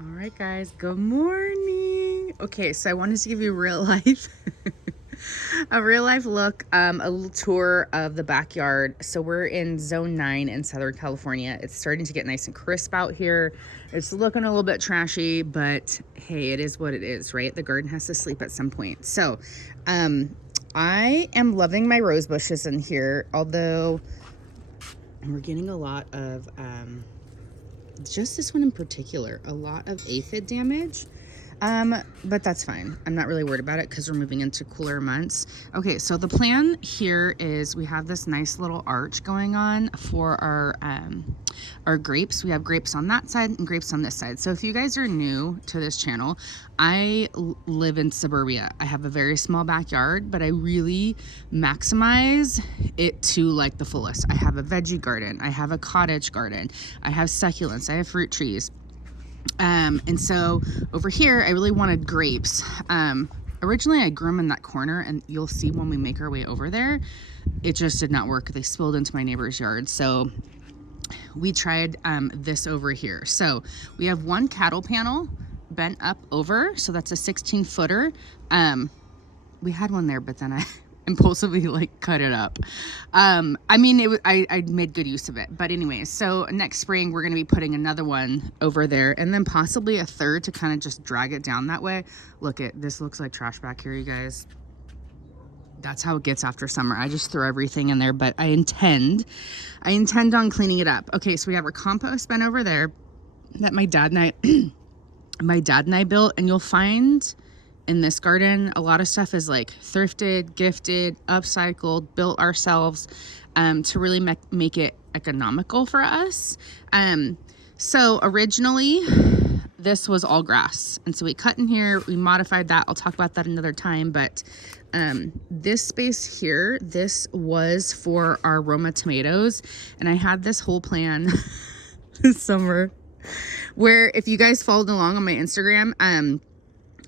All right, guys, good morning. Okay, so I wanted to give you real life, a real life look, a little tour of the backyard. So we're in zone 9 in Southern California. It's starting to get nice and crisp out here. It's looking a little bit trashy, but hey, it is what it is, right? The garden has to sleep at some point. So I am loving my rose bushes in here, although we're getting a lot of just this one in particular, a lot of aphid damage. But that's fine. I'm not really worried about it because we're moving into cooler months. Okay, so the plan here is we have this nice little arch going on for our grapes. We have grapes on that side and grapes on this side. So if you guys are new to this channel, I live in suburbia. I have a very small backyard, but I really maximize it to like the fullest. I have a veggie garden. I have a cottage garden. I have succulents. I have fruit trees. And so over here, I really wanted grapes. Originally I grew them in that corner, and you'll see when we make our way over there, it just did not work. They spilled into my neighbor's yard. So we tried, this over here. So we have one cattle panel bent up over. So that's a 16-footer. We had one there, but then I impulsively like cut it up. I mean, I made good use of it, but anyways, so next spring we're going to be putting another one over there, and then possibly a third to kind of just drag it down that way. Look, this looks like trash back here, you guys. That's how it gets after summer. I just throw everything in there, but I intend on cleaning it up. Okay, so we have our compost bin over there that my dad and I built, and you'll find in this garden a lot of stuff is like thrifted, gifted, upcycled, built ourselves, to really make it economical for us. So originally this was all grass, and so we cut in here, we modified that. I'll talk about that another time, but this space here, this was for our Roma tomatoes, and I had this whole plan this summer where, if you guys followed along on my Instagram,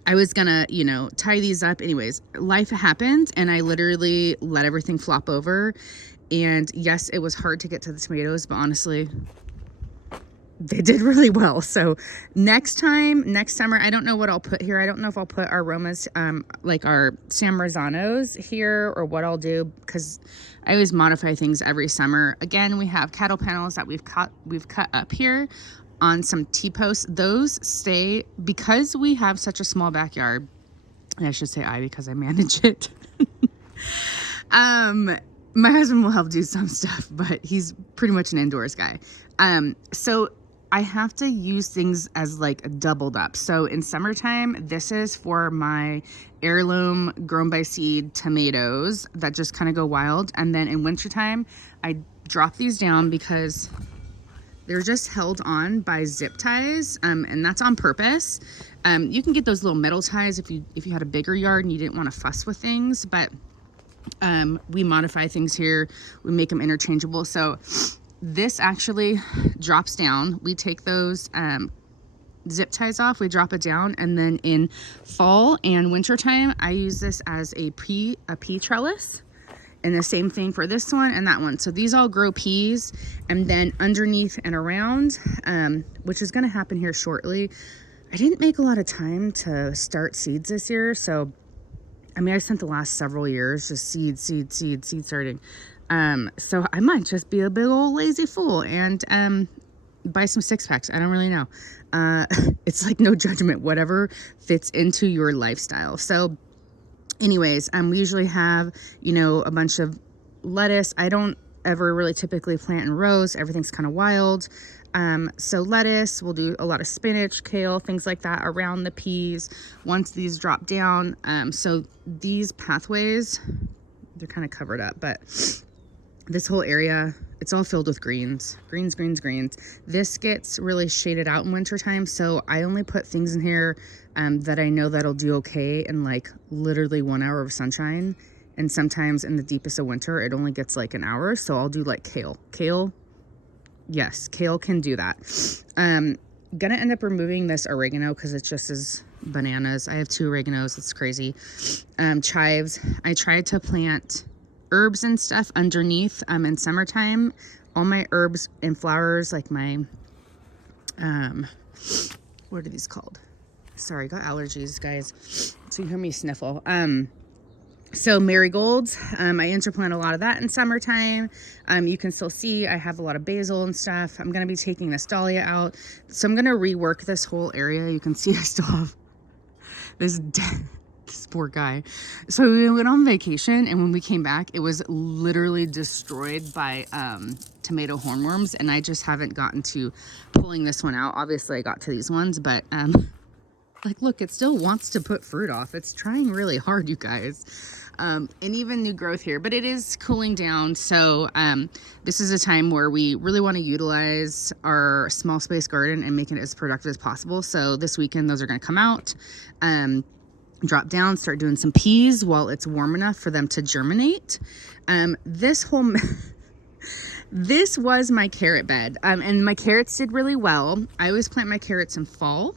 I was gonna, tie these up. Anyways, life happened, and I literally let everything flop over. And yes, it was hard to get to the tomatoes, but honestly, they did really well. So next summer, I don't know what I'll put here. I don't know if I'll put our Romas, like our San Marzanos here, or what I'll do, because I always modify things every summer. Again, we have cattle panels that we've cut up here on some T-posts. Those stay, because we have such a small backyard, and I should say because I manage it. My husband will help do some stuff, but he's pretty much an indoors guy. So I have to use things as like doubled up. So in summertime, this is for my heirloom grown by seed tomatoes that just kind of go wild. And then in wintertime, I drop these down because they're just held on by zip ties, and that's on purpose. You can get those little metal ties if you had a bigger yard and you didn't want to fuss with things, but we modify things here. We make them interchangeable. So this actually drops down. We take those zip ties off, we drop it down, and then in fall and winter time, I use this as a pea trellis. And the same thing for this one and that one. So these all grow peas, and then underneath and around, which is going to happen here shortly. I didn't make a lot of time to start seeds this year. So, I mean, I spent the last several years just seed starting. So I might just be a big old lazy fool and buy some 6-packs. I don't really know. It's like no judgment, whatever fits into your lifestyle. So anyways, we usually have, a bunch of lettuce. I don't ever really typically plant in rows. Everything's kind of wild. So lettuce, we'll do a lot of spinach, kale, things like that around the peas once these drop down. So these pathways, they're kind of covered up, but this whole area, it's all filled with greens. This gets really shaded out in wintertime, so I only put things in here that I know that'll do okay in like literally 1 hour of sunshine. And sometimes in the deepest of winter, it only gets like an hour. So I'll do like kale. Yes, kale can do that. Gonna end up removing this oregano because it just is bananas. I have 2 oreganos. It's crazy. Chives. I tried to plant herbs and stuff underneath in summertime. All my herbs and flowers, like my what are these called? Sorry, I got allergies, guys. So you hear me sniffle. So marigolds, I interplant a lot of that in summertime. You can still see I have a lot of basil and stuff. I'm going to be taking this dahlia out. So I'm going to rework this whole area. You can see I still have this this poor guy. So we went on vacation, and when we came back, it was literally destroyed by tomato hornworms, and I just haven't gotten to pulling this one out. Obviously, I got to these ones, but like, look, it still wants to put fruit off. It's trying really hard, you guys. And even new growth here, but it is cooling down. So this is a time where we really want to utilize our small space garden and make it as productive as possible. So this weekend, those are going to come out, drop down, start doing some peas while it's warm enough for them to germinate. This whole... This was my carrot bed, and my carrots did really well. I always plant my carrots in fall.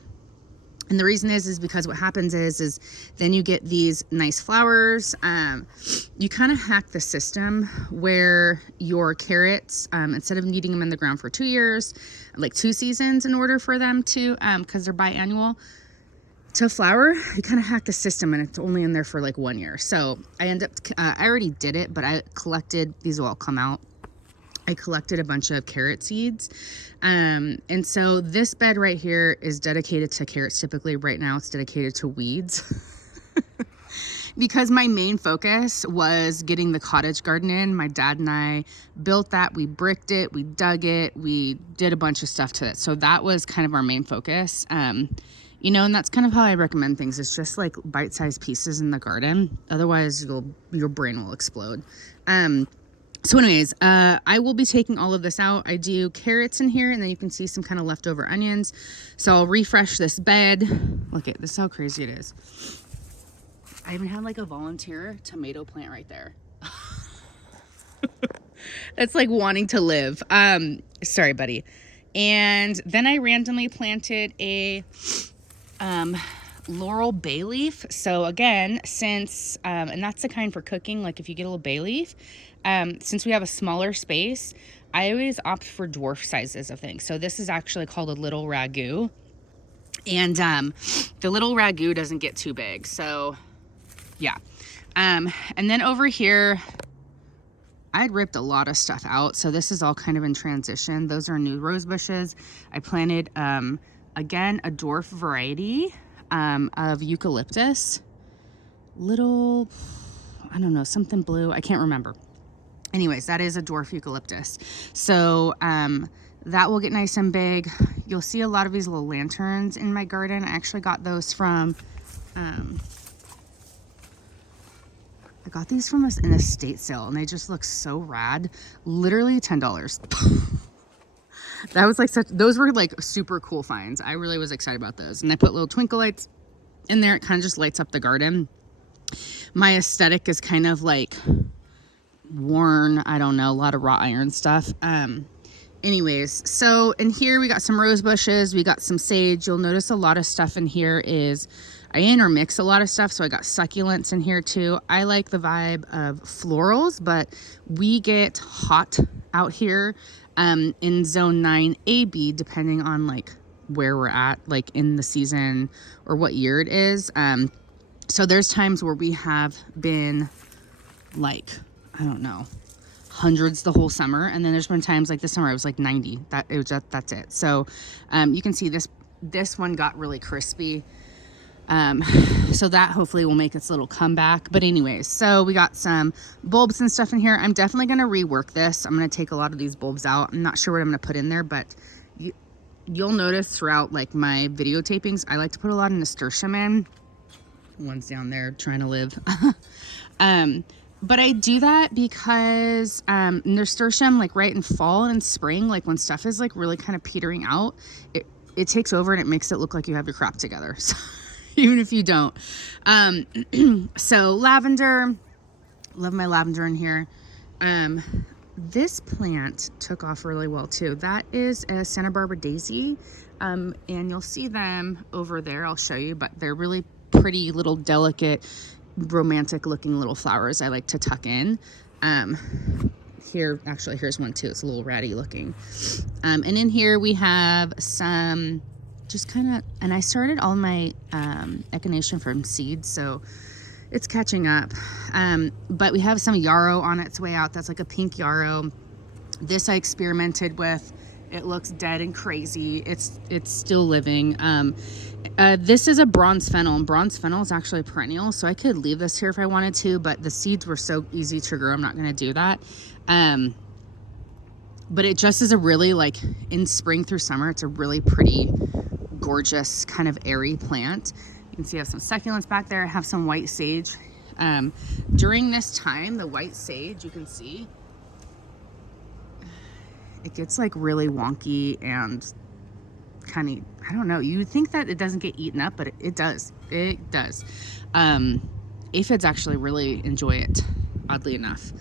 And the reason is because what happens is then you get these nice flowers. You kind of hack the system where your carrots, instead of needing them in the ground for 2 years, like 2 seasons in order for them to, because they're biannual, to flower, you kind of hack the system, and it's only in there for like 1 year. So I end up, I already did it, but I collected, these will all come out. I collected a bunch of carrot seeds. And so this bed right here is dedicated to carrots. Typically right now it's dedicated to weeds because my main focus was getting the cottage garden in. My dad and I built that. We bricked it, we dug it, we did a bunch of stuff to it. So that was kind of our main focus. You know, and that's kind of how I recommend things. It's just like bite-sized pieces in the garden. Otherwise your brain will explode. So anyways, I will be taking all of this out. I do carrots in here, and then you can see some kind of leftover onions. So I'll refresh this bed. Look at this, is how crazy it is. I even had like a volunteer tomato plant right there. That's like wanting to live. Sorry, buddy. And then I randomly planted a laurel bay leaf. So again, since, and that's the kind for cooking, like if you get a little bay leaf, since we have a smaller space, I always opt for dwarf sizes of things. So this is actually called a little ragu. And the little ragu doesn't get too big. So yeah. And then over here, I'd ripped a lot of stuff out. So this is all kind of in transition. Those are new rose bushes. I planted, again, a dwarf variety of eucalyptus. Little, I don't know, something blue. I can't remember. Anyways, that is a dwarf eucalyptus. So that will get nice and big. You'll see a lot of these little lanterns in my garden. I actually got those from, I got these from an estate sale, and they just look so rad. Literally $10. That was like those were like super cool finds. I really was excited about those. And I put little twinkle lights in there. It kind of just lights up the garden. My aesthetic is kind of like worn, I don't know, a lot of wrought iron stuff. Anyways, so in here we got some rose bushes, we got some sage. You'll notice a lot of stuff in here is, I intermix a lot of stuff, so I got succulents in here too. I like the vibe of florals, but we get hot out here in zone 9 AB, depending on like where we're at, like in the season or what year it is. So there's times where we have been like, I don't know, hundreds the whole summer, and then there's been times like this summer it was like 90. That's it. So you can see this one got really crispy. So that hopefully will make its little comeback. But anyways, so we got some bulbs and stuff in here. I'm definitely going to rework this. I'm going to take a lot of these bulbs out. I'm not sure what I'm going to put in there, but you'll notice throughout like my video tapings, I like to put a lot of nasturtium in. One's down there trying to live. But I do that because nasturtium, like right in fall and in spring, like when stuff is like really kind of petering out, it takes over and it makes it look like you have your crap together. So, even if you don't. So lavender, love my lavender in here. This plant took off really well too. That is a Santa Barbara daisy. And you'll see them over there. I'll show you, but they're really pretty little delicate, romantic looking little flowers I like to tuck in. Here, actually, here's one too. It's a little ratty looking. And in here we have some just kind of, and I started all my echinacea from seeds, so it's catching up. But we have some yarrow on its way out. That's like a pink yarrow. This I experimented with. It looks dead and crazy. It's still living. This is a bronze fennel, and bronze fennel is actually perennial, so I could leave this here if I wanted to, but the seeds were so easy to grow, I'm not going to do that. But it just is a really, like, in spring through summer, it's a really pretty, gorgeous, kind of airy plant. You can see I have some succulents back there. I have some white sage. During this time, the white sage, you can see, it gets like really wonky and kind of, I don't know. You would think that it doesn't get eaten up, but it does. It does. Aphids actually really enjoy it, oddly enough.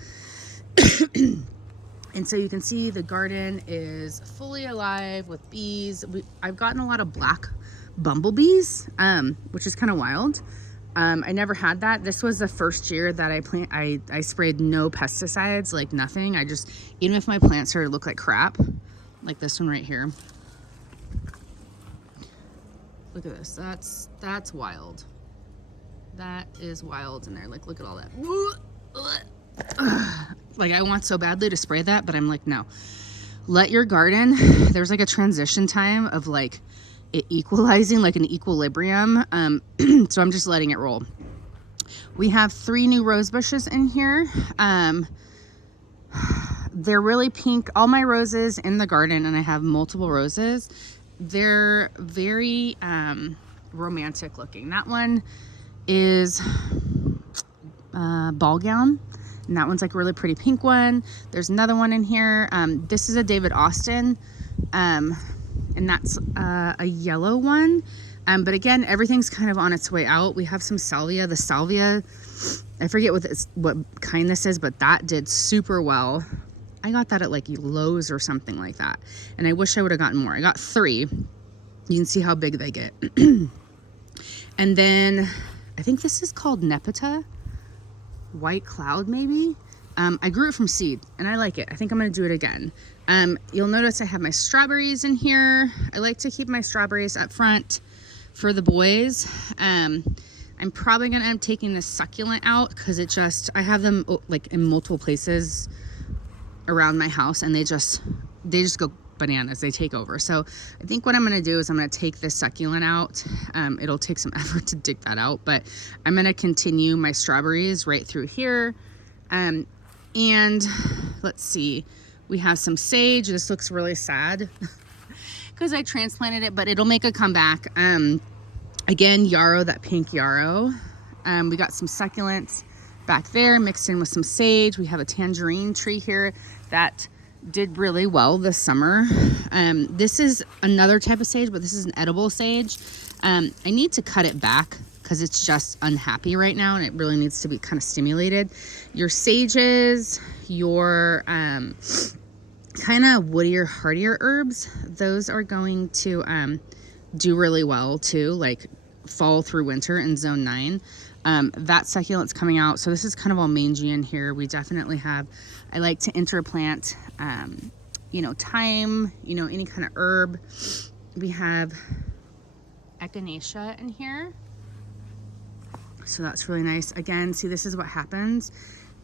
And so you can see the garden is fully alive with bees. I've gotten a lot of black bumblebees, which is kind of wild. I never had that. This was the first year that I sprayed no pesticides, like nothing. I just, even if my plants started to look like crap, like this one right here. Look at this. That's wild. That is wild in there. Like, look at all that. Like, I want so badly to spray that, but I'm like, no. Let your garden, there's like a transition time of like it equalizing, like an equilibrium. So I'm just letting it roll. We have 3 new rose bushes in here. They're really pink. All my roses in the garden, and I have multiple roses, they're very romantic looking. That one is ball gown, and that one's like a really pretty pink one. There's another one in here. This is a David Austin, and that's a yellow one. But again, everything's kind of on its way out. We have some salvia. The salvia, I forget what kind this is, but that did super well. I got that at like Lowe's or something like that. And I wish I would have gotten more. I got 3. You can see how big they get. And then I think this is called Nepeta. White Cloud, maybe. I grew it from seed and I like it. I think I'm going to do it again. You'll notice I have my strawberries in here. I like to keep my strawberries up front for the boys. I'm probably going to end up taking this succulent out because I have them like in multiple places around my house, and they just go bananas. They take over. So I think what I'm going to do is I'm going to take this succulent out. It'll take some effort to dig that out, but I'm going to continue my strawberries right through here. And let's see, we have some sage. This looks really sad because I transplanted it, but it'll make a comeback. Again, yarrow, that pink yarrow. We got some succulents back there mixed in with some sage. We have a tangerine tree here that did really well this summer. This is another type of sage, but this is an edible sage. I need to cut it back because it's just unhappy right now and it really needs to be kind of stimulated. Your sages, your kind of woodier, hardier herbs, those are going to do really well too, like fall through winter in zone 9. That succulent's coming out. So this is kind of all mangy in here. We definitely have, I like to interplant, thyme, any kind of herb. We have echinacea in here. So that's really nice. Again, see, this is what happens.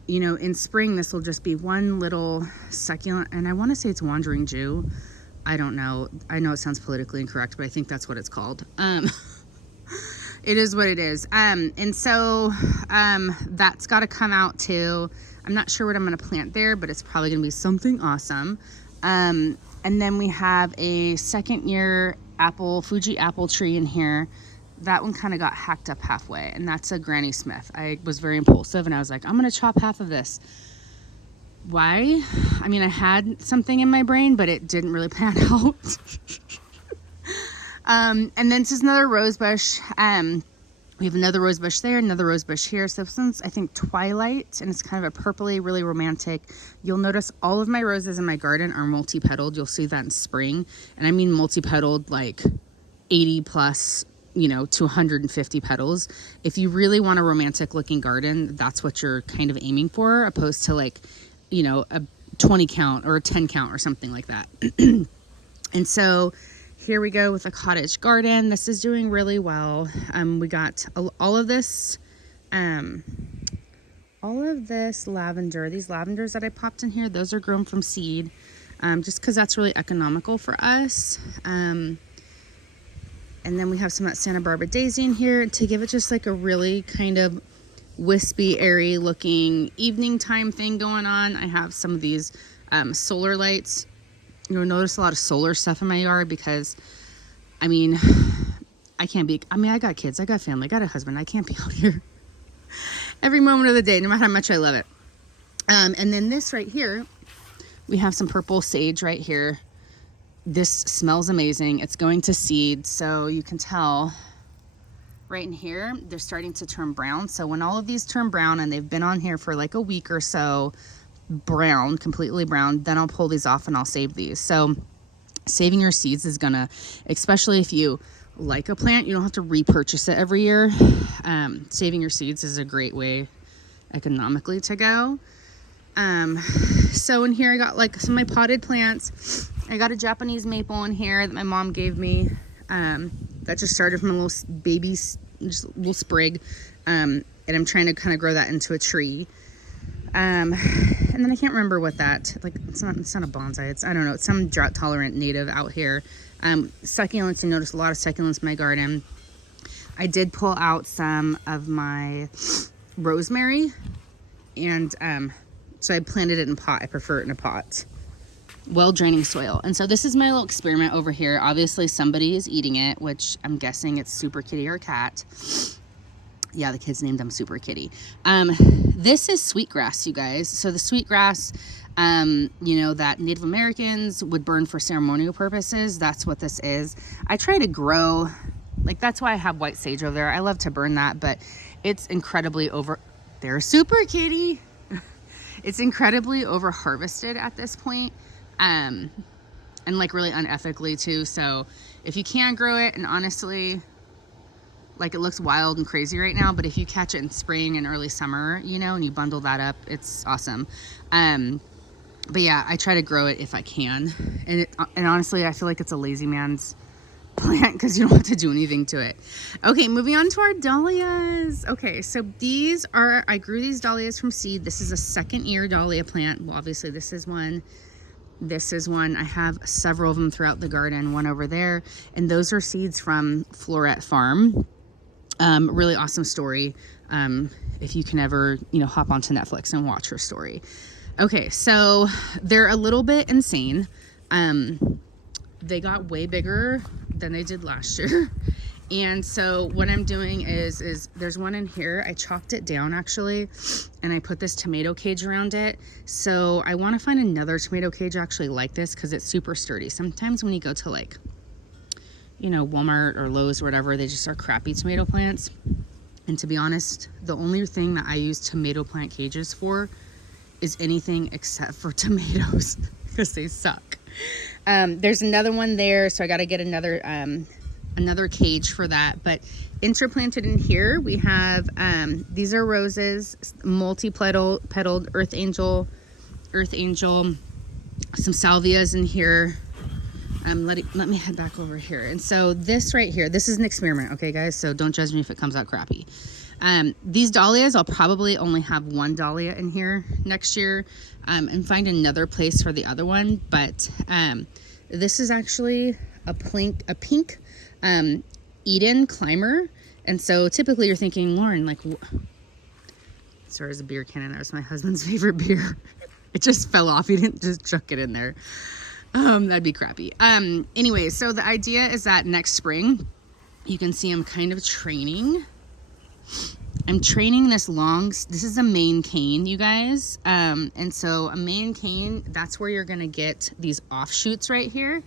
In spring, this will just be one little succulent, and I want to say it's Wandering Jew. I don't know. I know it sounds politically incorrect, but I think that's what it's called. It is what it is. And so that's got to come out too. I'm not sure what I'm going to plant there, but it's probably going to be something awesome. And then we have a 2nd year Fuji apple tree in here. That one kind of got hacked up halfway, and that's a Granny Smith. I was very impulsive, and I was like, I'm going to chop half of this. Why? I mean, I had something in my brain, but it didn't really pan out. And then this is another rose bush. We have another rose bush there, another rose bush here. So this one's, I think, Twilight, and it's kind of a purpley, really romantic. You'll notice all of my roses in my garden are multi-petaled. You'll see that in spring. And I mean multi-petaled, like 80 plus, to 150 petals. If you really want a romantic looking garden, that's what you're kind of aiming for, opposed to like, a 20 count or a 10 count or something like that. And so Here we go with a cottage garden. This is doing really well. We got all of this lavender. These lavenders that I popped in here, those are grown from seed, just because that's really economical for us. And then we have some of that Santa Barbara daisy in here to give it just like a really kind of wispy, airy looking evening time thing going on. I have some of these solar lights. You'll notice a lot of solar stuff in my yard because, I mean, I got kids, I got family, I got a husband. I can't be out here every moment of the day, no matter how much I love it. And then this right here, we have some purple sage right here. This smells amazing. It's going to seed, so you can tell right in here, they're starting to turn brown. So when all of these turn brown and they've been on here for like a week or so, brown, completely brown, then I'll pull these off and I'll save these. So saving your seeds is gonna, especially if you like a plant, you don't have to repurchase it every year. Saving your seeds is a great way economically to go. So in here I got like some of my potted plants. I got a Japanese maple in here that my mom gave me, that just started from a little baby, just a little sprig, and I'm trying to kind of grow that into a tree. And then I can't remember what that, like, it's not a bonsai. I don't know. It's some drought tolerant native out here. Succulents, you notice a lot of succulents in my garden. I did pull out some of my rosemary, and, so I planted it in a pot. I prefer it in a pot. Well draining soil. And so this is my little experiment over here. Obviously somebody is eating it, which I'm guessing it's Super Kitty or cat. Yeah, the kids named them Super Kitty. This is sweetgrass, you guys. So the sweetgrass, you know, that Native Americans would burn for ceremonial purposes. That's what this is. I try to grow, like, that's why I have white sage over there. I love to burn that, but it's incredibly there's Super Kitty. It's incredibly over harvested at this point. And like really unethically too. So if you can grow it, and honestly, like, it looks wild and crazy right now, but if you catch it in spring and early summer, you know, and you bundle that up, it's awesome. But yeah, I try to grow it if I can. And honestly, I feel like it's a lazy man's plant because you don't have to do anything to it. Okay, moving on to our dahlias. Okay, so I grew these dahlias from seed. This is a second year dahlia plant. Well, obviously this is one. This is one. I have several of them throughout the garden, one over there. And those are seeds from Florette Farm. Really awesome story. If you can ever, you know, hop onto Netflix and watch her story. Okay, so they're a little bit insane. They got way bigger than they did last year. And so what I'm doing is there's one in here. I chalked it down actually, and I put this tomato cage around it. So I want to find another tomato cage actually like this because it's super sturdy. Sometimes when you go to, like, you know, Walmart or Lowe's or whatever, they just are crappy tomato plants. And to be honest, the only thing that I use tomato plant cages for is anything except for tomatoes because they suck. There's another one there, so I got to get another cage for that. But interplanted in here, we have these are roses, multi-petaled earth angel, some salvias in here. Let me head back over here. And so this right here, this is an experiment, okay guys, so don't judge me if it comes out crappy. These dahlias, I'll probably only have one dahlia in here next year, and find another place for the other one. But this is actually a pink Eden climber. And so typically you're thinking, Lauren, like, sorry, there's a beer can in there. It's my husband's favorite beer. It just fell off. He didn't just chuck it in there. That'd be crappy. Anyway, so the idea is that next spring, you can see I'm kind of training. I'm training this this is a main cane, you guys. And so a main cane, that's where you're gonna get these offshoots right here.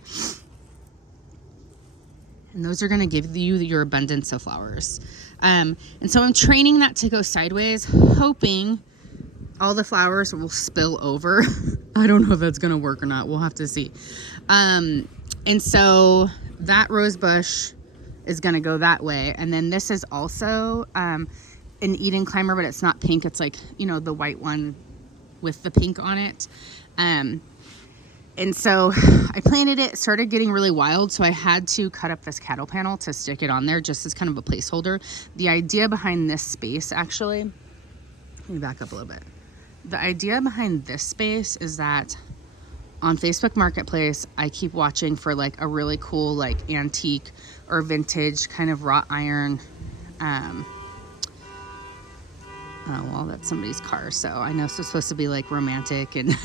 And those are gonna give you your abundance of flowers. And so I'm training that to go sideways, hoping all the flowers will spill over. I don't know if that's gonna work or not. We'll have to see. And so that rose bush is gonna go that way. And then this is also an Eden climber, but it's not pink. It's like, you know, the white one with the pink on it. And so I planted it, started getting really wild, so I had to cut up this cattle panel to stick it on there just as kind of a placeholder. The idea behind this space, actually, let me back up a little bit. The idea behind this space is that on Facebook Marketplace, I keep watching for like a really cool like antique or vintage kind of wrought iron. Oh, well, that's somebody's car, so I know it's supposed to be like romantic and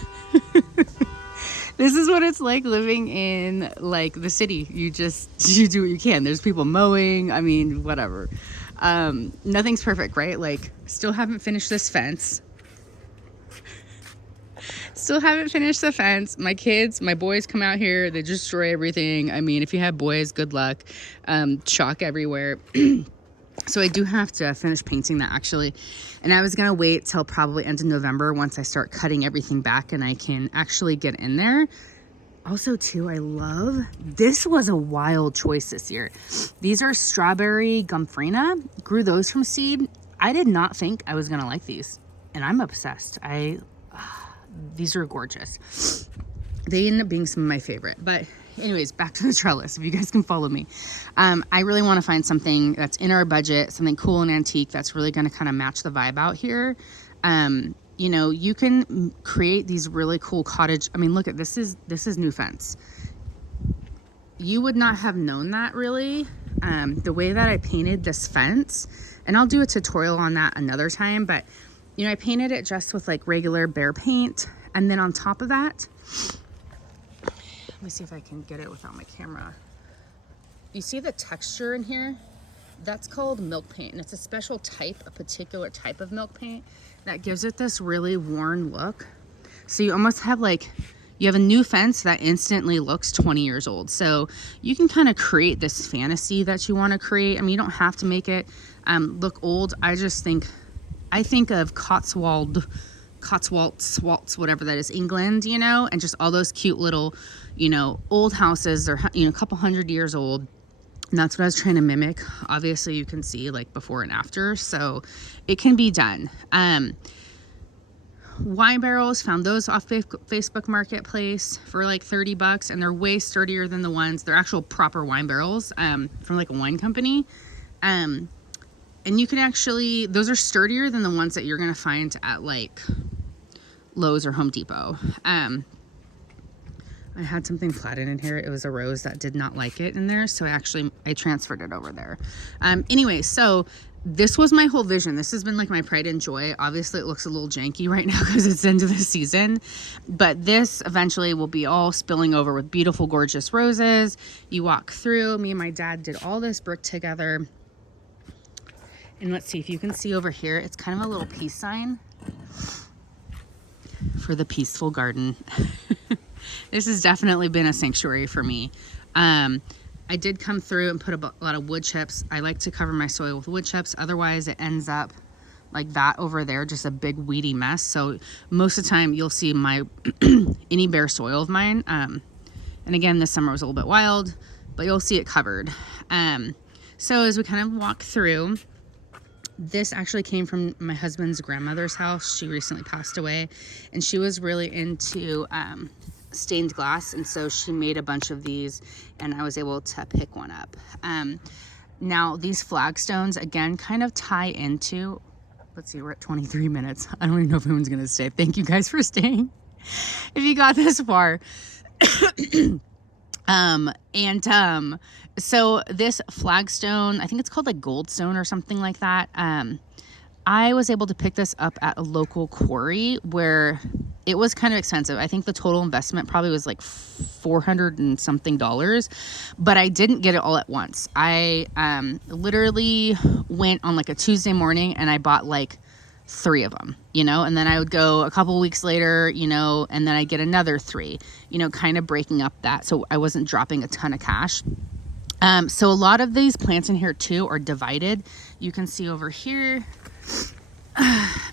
this is what it's like living in like the city. You do what you can. There's people mowing. I mean, whatever. Nothing's perfect, right? Like, still haven't finished this fence. Still haven't finished the fence. My kids, my boys come out here. They destroy everything. I mean, if you have boys, good luck. Chalk everywhere. So I do have to finish painting that actually. And I was going to wait till probably end of November once I start cutting everything back and I can actually get in there. Also too, I love, this was a wild choice this year. These are strawberry Gumfrina. Grew those from seed. I did not think I was going to like these. And I'm obsessed. These are gorgeous. They end up being some of my favorite. But anyways, back to the trellis, if you guys can follow me. I really want to find something that's in our budget, something cool and antique that's really going to kind of match the vibe out here. You know, you can create these really cool cottage. I mean, look at this is new fence. You would not have known that really. The way that I painted this fence, and I'll do a tutorial on that another time, but you know, I painted it just with like regular Behr paint. And then on top of that, let me see if I can get it without my camera. You see the texture in here? That's called milk paint, and it's a special type, a particular type of milk paint that gives it this really worn look. So you almost have like, you have a new fence that instantly looks 20 years old. So you can kind of create this fantasy that you want to create. I mean, you don't have to make it look old. I think of Cotswolds, whatever that is, England, you know, and just all those cute little, you know, old houses. They're, you know, a couple hundred years old. And that's what I was trying to mimic. Obviously, you can see like before and after, so it can be done. Wine barrels, found those off Facebook Marketplace for like $30, and they're way sturdier than the ones. They're actual proper wine barrels from like a wine company. And you can actually, those are sturdier than the ones that you're going to find at like Lowe's or Home Depot. I had something flattened in here. It was a rose that did not like it in there. So I transferred it over there. Anyway, so this was my whole vision. This has been like my pride and joy. Obviously it looks a little janky right now because it's into the season, but this eventually will be all spilling over with beautiful, gorgeous roses. You walk through, me and my dad did all this brick together. And let's see if you can see over here, it's kind of a little peace sign for the peaceful garden. This has definitely been a sanctuary for me. I did come through and put a lot of wood chips. I like to cover my soil with wood chips. Otherwise it ends up like that over there, just a big weedy mess. So most of the time you'll see my any bare soil of mine. And again, this summer was a little bit wild, but you'll see it covered. So as we kind of walk through, this actually came from my husband's grandmother's house. She recently passed away, and she was really into stained glass, and so she made a bunch of these, and I was able to pick one up. Now these flagstones again kind of tie into, let's see, we're at 23 minutes. I don't even know if anyone's gonna stay. Thank you guys for staying if you got this far. So this flagstone, I think it's called like goldstone or something like that. I was able to pick this up at a local quarry where it was kind of expensive. I think the total investment probably was like $400 and something, but I didn't get it all at once. I literally went on like a Tuesday morning and I bought like 3 of them, you know, and then I would go a couple weeks later, you know, and then I get another 3, you know, kind of breaking up that. So I wasn't dropping a ton of cash. So a lot of these plants in here too are divided. You can see over here,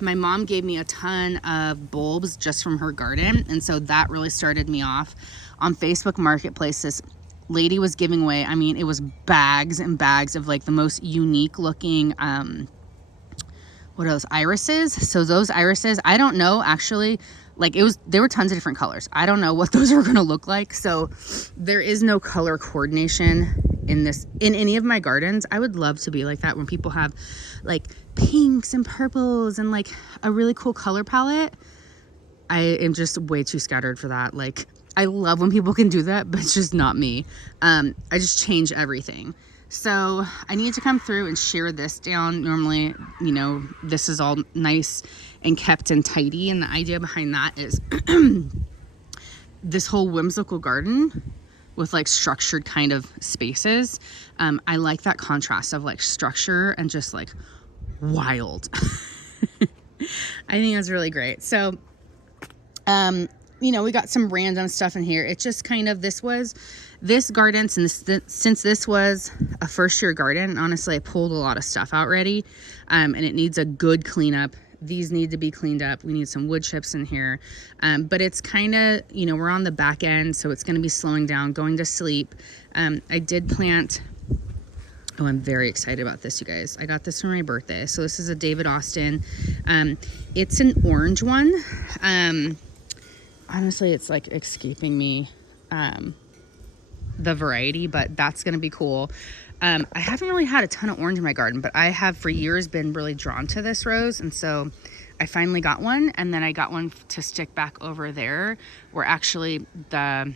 my mom gave me a ton of bulbs just from her garden. And so that really started me off on Facebook Marketplace. This lady was giving away, I mean, it was bags and bags of like the most unique looking, what are those, irises? So those irises, I don't know actually like there were tons of different colors. I don't know what those are going to look like. So there is no color coordination in any of my gardens. I would love to be like that when people have like pinks and purples and like a really cool color palette. I am just way too scattered for that. Like, I love when people can do that, but it's just not me. I just change everything. So I need to come through and shear this down. Normally, you know, this is all nice and kept and tidy. And the idea behind that is this whole whimsical garden with like structured kind of spaces. I like that contrast of like structure and just like wild. I think that's really great. So, you know, we got some random stuff in here. It just kind of, this garden, since this was a first year garden, honestly, I pulled a lot of stuff out already, and it needs a good cleanup. These need to be cleaned up. We need some wood chips in here. But it's kind of, you know, we're on the back end, so it's going to be slowing down, going to sleep. I did plant, oh, I'm very excited about this, you guys. I got this for my birthday. So this is a David Austin. It's an orange one. Honestly, it's like escaping me, the variety, but that's going to be cool. I haven't really had a ton of orange in my garden, but I have for years been really drawn to this rose. And so I finally got one, and then I got one to stick back over there where actually that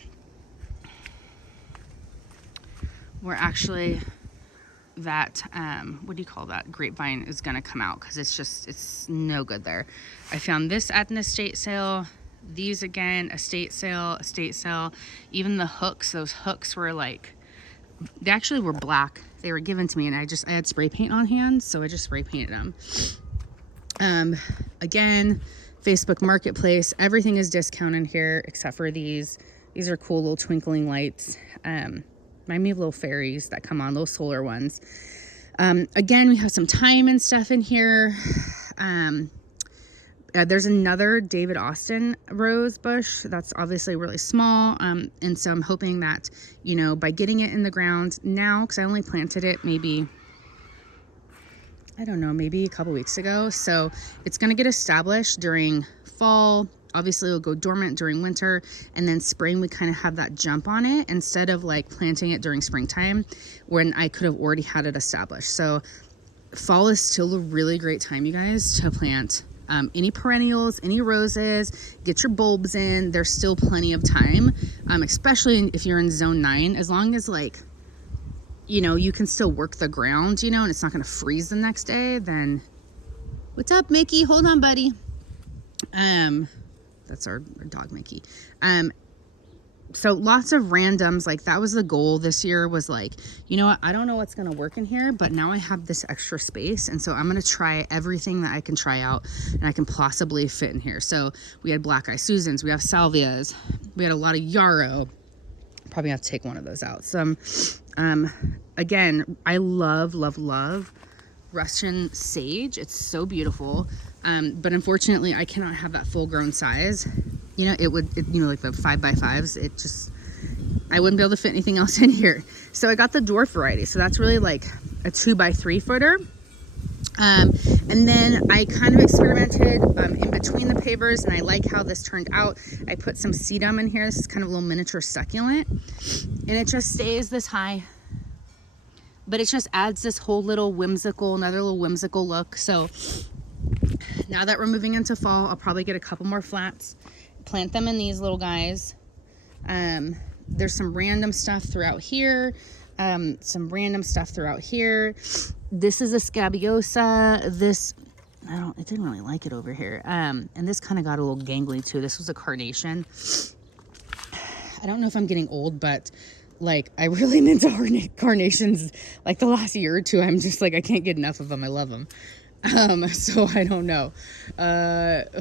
what do you call that, grapevine is going to come out, because it's no good there. I found this at an estate sale. These again, estate sale. Even the hooks, those hooks were like, they actually were black. They were given to me, and I had spray paint on hand, so I just spray painted them. Again, Facebook Marketplace, everything is discounted here except for these. These are cool little twinkling lights. Remind me of little fairies that come on, those solar ones. Again, we have some thyme and stuff in here. There's another David Austin rose bush that's obviously really small. And so I'm hoping that, you know, by getting it in the ground now, because I only planted it maybe a couple weeks ago. So it's going to get established during fall. Obviously it'll go dormant during winter, and then spring we kind of have that jump on it, instead of like planting it during springtime when I could have already had it established. So fall is still a really great time, you guys, to plant any perennials, any roses. Get your bulbs in. There's still plenty of time, especially if you're in zone 9, as long as, like, you know, you can still work the ground, you know, and it's not going to freeze the next day. Then what's up, Mickey? Hold on, buddy. That's our dog, Mickey. So lots of randoms. Like, that was the goal this year, was like, you know what, I don't know what's going to work in here, but now I have this extra space, and so I'm going to try everything that I can try out and I can possibly fit in here. So we had black eye Susans, we have salvias, we had a lot of yarrow. Probably have to take one of those out. Some again, I love Russian sage. It's so beautiful. But unfortunately I cannot have that full grown size. You know, you know, like the 5x5s, I wouldn't be able to fit anything else in here. So I got the dwarf variety. So that's really like a 2x3 footer. And then I kind of experimented in between the pavers, and I like how this turned out. I put some sedum in here. This is kind of a little miniature succulent, and it just stays this high, but it just adds this whole another little whimsical look. So now that we're moving into fall, I'll probably get a couple more flats, plant them in these little guys. There's some random stuff throughout here. This is a scabiosa. It didn't really like it over here. And this kind of got a little gangly too. This was a carnation. I don't know if I'm getting old, but like, I really am into carnations. Like the last year or two, I'm just like, I can't get enough of them. I love them. So I don't know.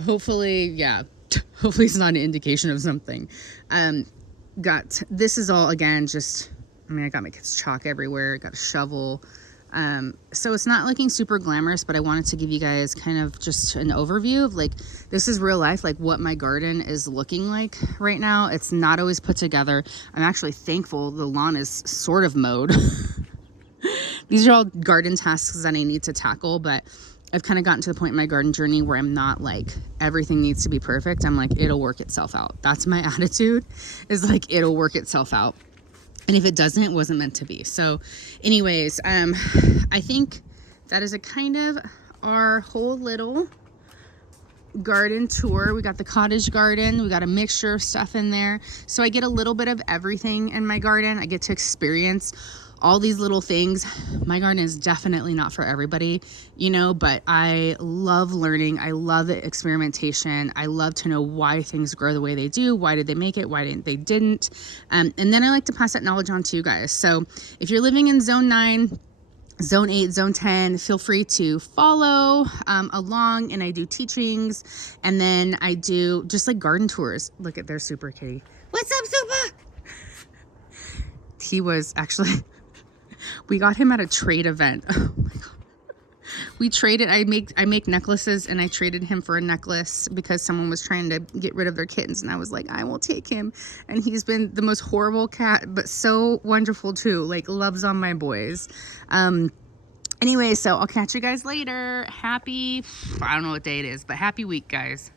Hopefully it's not an indication of something. This is all, again, I got my kids' chalk everywhere. Got a shovel. So it's not looking super glamorous, but I wanted to give you guys kind of just an overview of, like, this is real life, like what my garden is looking like right now. It's not always put together. I'm actually thankful the lawn is sort of mowed. These are all garden tasks that I need to tackle, but I've kind of gotten to the point in my garden journey where I'm not like, everything needs to be perfect. I'm like, it'll work itself out. That's my attitude, is like, it'll work itself out. And if it doesn't, it wasn't meant to be. So anyways, I think that is a kind of our whole little garden tour. We got the cottage garden. We got a mixture of stuff in there. So I get a little bit of everything in my garden. I get to experience all these little things. My garden is definitely not for everybody, you know, but I love learning. I love the experimentation. I love to know why things grow the way they do. Why did they make it? Why didn't they didn't? And then I like to pass that knowledge on to you guys. So if you're living in zone 9, zone 8, zone 10, feel free to follow along, and I do teachings, and then I do just like garden tours. Look at their Super Kitty. What's up, Super? He was actually, we got him at a trade event. Oh my God. We traded, I make necklaces, and I traded him for a necklace because someone was trying to get rid of their kittens, and I was like, I will take him. And he's been the most horrible cat, but so wonderful too, like loves on my boys. Anyway, so I'll catch you guys later. Happy, I don't know what day it is, but happy week, guys.